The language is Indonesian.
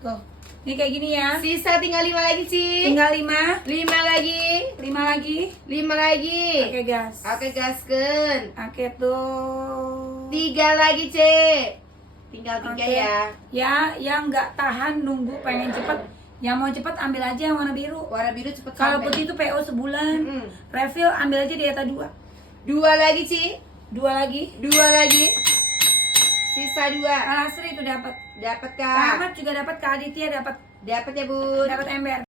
Tuh. Ini kayak gini ya. Sisa tinggal 5 lagi, Ci. Tinggal 5. 5 lagi. 5 lagi. 5 lagi. Oke, gas. Oke, gaskeun. Oke tuh. 3 lagi, C. Tinggal 3 Oke. ya. Ya, yang nggak tahan nunggu pengen cepet, yang mau cepet ambil aja yang warna biru. Warna biru cepet Kalau sampai. putih itu PO sebulan. Mm-mm. Refill ambil aja di ETA 2. 2 lagi, Ci. 2 lagi. 2 lagi. Sisa 2. Kak Lasri itu dapat. Dapat, Kak Kak. Ahmad juga dapat, Kak Aditya dapat. Dapat ya, Bun. Dapat ember.